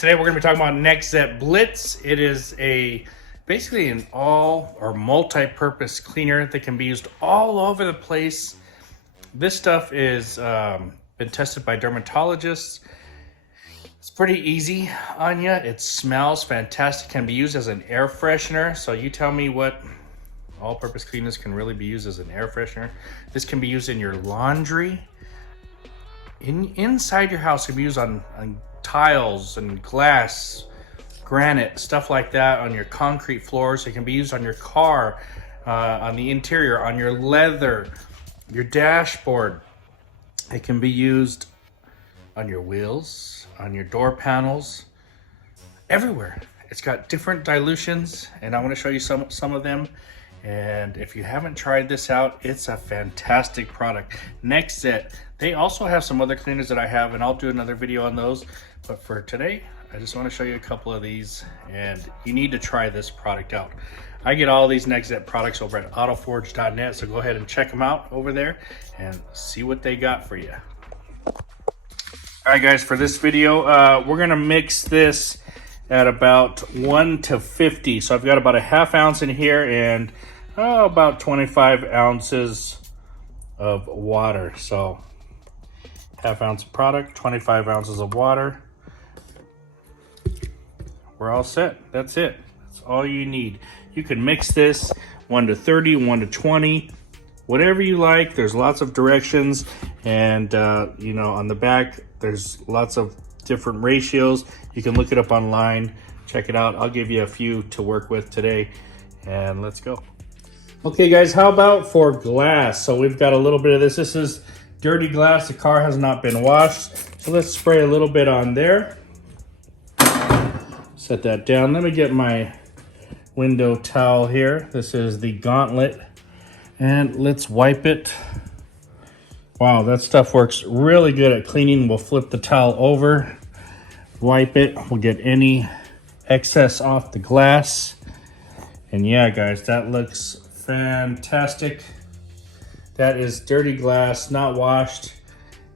Today we're going to be talking about Nextzett Blitz. It is basically an all or multi-purpose cleaner that can be used all over the place. This stuff is been tested by dermatologists. It's pretty easy on you. It smells fantastic. Can be used as an air freshener. So you tell me what all-purpose cleaners can really be used as an air freshener. This can be used in your laundry. Inside your house, it can be used on tiles and glass, granite, stuff like that, on your concrete floors. It can be used on your car, on the interior, on your leather, your dashboard. It can be used on your wheels, on your door panels, everywhere. It's got different dilutions, and I want to show you some of them. And if you haven't tried this out, it's a fantastic product. Nextzett, they also have some other cleaners that I have, and I'll do another video on those. But for today, I just want to show you a couple of these, and you need to try this product out. I get all these Nextzett products over at autoforge.net, so go ahead and check them out over there and see what they got for you. All right, guys, for this video, we're gonna mix this at about 1 to 50. So I've got about a ½ ounce in here and about 25 ounces of water. So ½ ounce of product, 25 ounces of water. We're all set. That's it. That's all you need. You can mix this 1 to 30, 1 to 20, whatever you like. There's lots of directions, and you know, on the back there's lots of different ratios. You can look it up online, check it out. I'll give you a few to work with today, and let's go. Okay guys, how about for glass? So we've got a little bit of this. This is dirty glass. The car has not been washed, so let's spray a little bit on there. Set that down. Let me get my window towel here. This is the Gauntlet, and let's wipe it. Wow, that stuff works really good at cleaning. We'll flip the towel over, wipe it. We'll get any excess off the glass. And yeah, guys, that looks fantastic. That is dirty glass, not washed.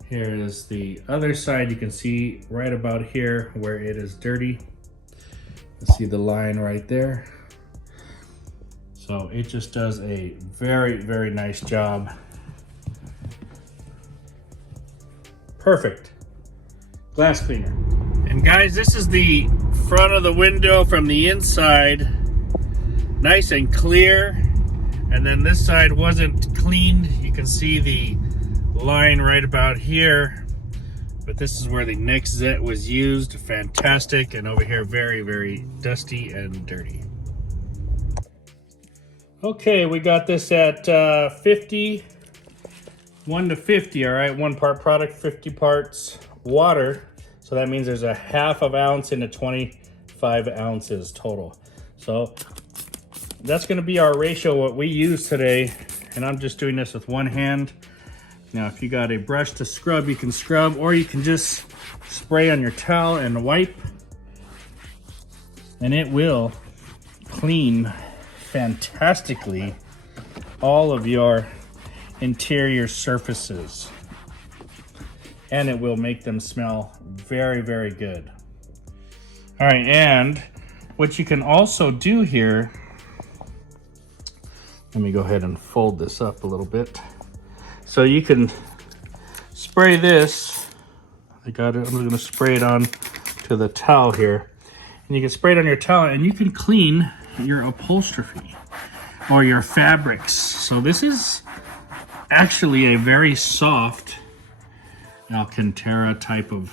Here is the other side. You can see right about here where it is dirty. See the line right there. So it just does a very, very nice job. Perfect glass cleaner. And guys, this is the front of the window from the inside, nice and clear. And then this side wasn't cleaned. You can see the line right about here. But this is where the Nextzett was used. Fantastic. And over here, very, very dusty and dirty. Okay, we got this at 50, 1 to 50, all right? 1 part product, 50 parts water. So that means there's a ½ ounce into 25 ounces total. So that's gonna be our ratio, what we use today. And I'm just doing this with one hand. Now, if you got a brush to scrub, you can scrub, or you can just spray on your towel and wipe, and it will clean fantastically all of your interior surfaces, and it will make them smell very, very good. All right, and what you can also do here, let me go ahead and fold this up a little bit. So you can spray this. I got it. I'm going to spray it on to the towel here. And you can spray it on your towel, and you can clean your upholstery or your fabrics. So this is actually a very soft Alcantara type of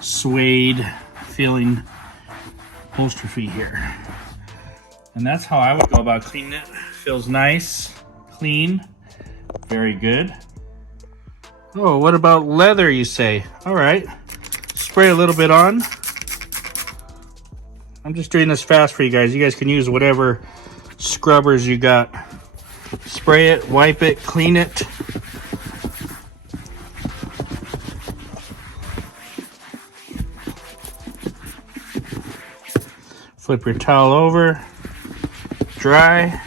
suede feeling upholstery here. And that's how I would go about cleaning it. Feels nice, clean. Very good. Oh, what about leather, you say? All right, spray a little bit on. I'm just doing this fast for you guys. You guys can use whatever scrubbers you got. Spray it, wipe it, clean it. Flip your towel over, dry.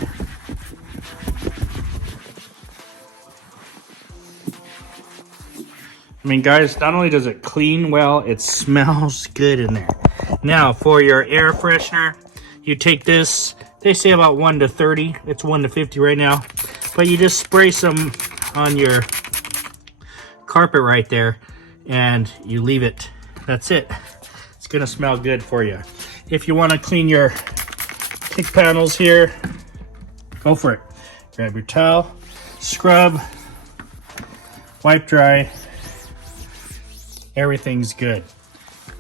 I mean, guys, not only does it clean well, it smells good in there. Now for your air freshener, you take this, they say about 1 to 30, it's 1 to 50 right now, but you just spray some on your carpet right there and you leave it. That's it. It's gonna smell good for you. If you want to clean your kick panels here, go for it. Grab your towel, scrub, wipe dry, everything's good.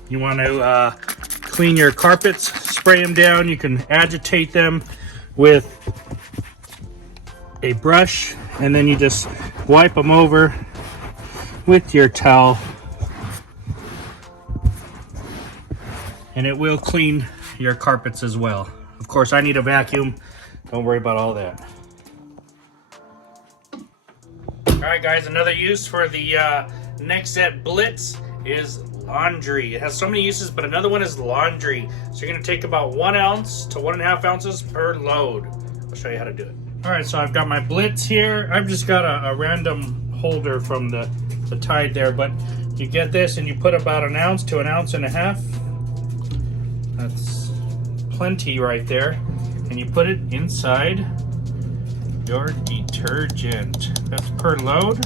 You want to clean your carpets, spray them down. You can agitate them with a brush, and then you just wipe them over with your towel, and it will clean your carpets as well. Of course, I need a vacuum. Don't worry about all that. All right, guys, another use for the Nextzett Blitz is laundry. It has so many uses, but another one is laundry. So you're gonna take about 1 ounce to 1.5 ounces per load. I'll show you how to do it. All right, so I've got my Blitz here. I've just got a random holder from the Tide there, but you get this and you put about 1 ounce to 1.5 ounces. That's plenty right there. And you put it inside your detergent. That's per load.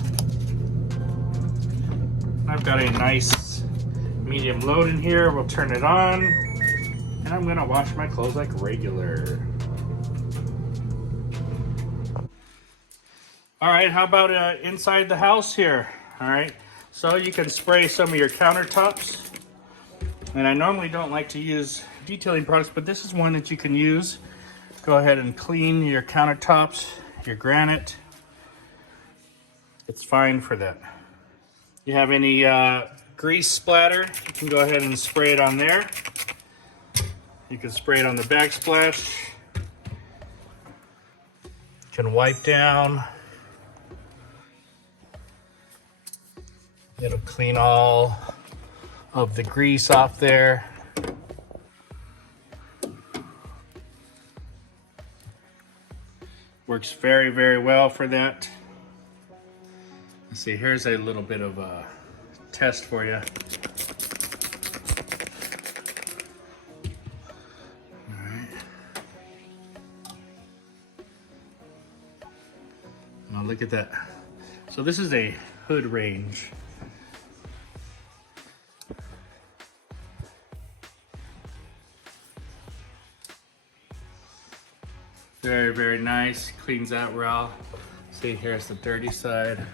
I've got a nice medium load in here. We'll turn it on, and I'm gonna wash my clothes like regular. All right, how about inside the house here? All right, so you can spray some of your countertops, and I normally don't like to use detailing products, but this is one that you can use. Go ahead and clean your countertops, your granite. It's fine for that. You have any grease splatter, you can go ahead and spray it on there. You can spray it on the backsplash. You can wipe down. It'll clean all of the grease off there. Works very, very well for that. Let's see, here's a little bit of a test for you. All right. Now look at that. So this is a hood range. Very, very nice. Cleans out well. See, here's the dirty side.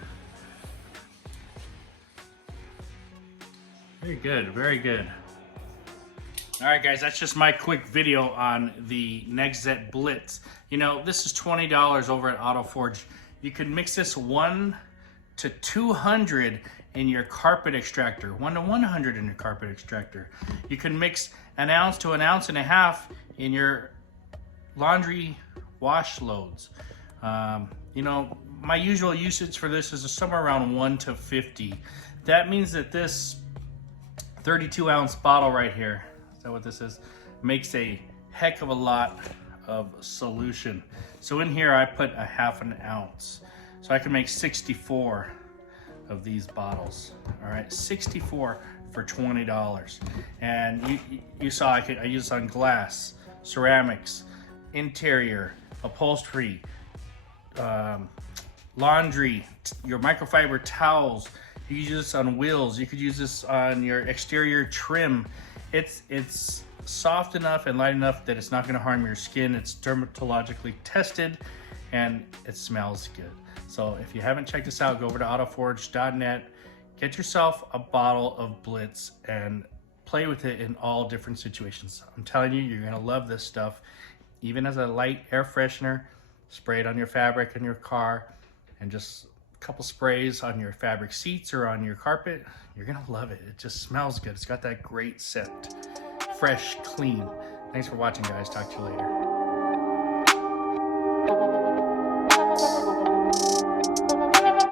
Very good, very good. All right, guys, that's just my quick video on the Nextzett Blitz. You know, this is $20 over at AutoForge. You can mix this 1 to 200 in your carpet extractor, 1 to 100 in your carpet extractor. You can mix 1 ounce to 1.5 ounces in your laundry wash loads. You know, my usual usage for this is somewhere around 1 to 50. That means that this 32-ounce bottle right here, is that what this is, makes a heck of a lot of solution. So in here I put 1/2 ounce. So I can make 64 of these bottles. All right, 64 for $20. And you saw I use on glass, ceramics, interior, upholstery, laundry, your microfiber towels. You could use this on wheels. You could use this on your exterior trim. It's soft enough and light enough that it's not going to harm your skin. It's dermatologically tested and it smells good. So if you haven't checked this out, go over to autoforge.net, get yourself a bottle of Blitz and play with it in all different situations. I'm telling you, you're going to love this stuff. Even as a light air freshener, spray it on your fabric in your car, and just a couple sprays on your fabric seats or on your carpet. You're gonna love it. It just smells good. It's got that great scent. Fresh, clean. Thanks for watching, guys. Talk to you later.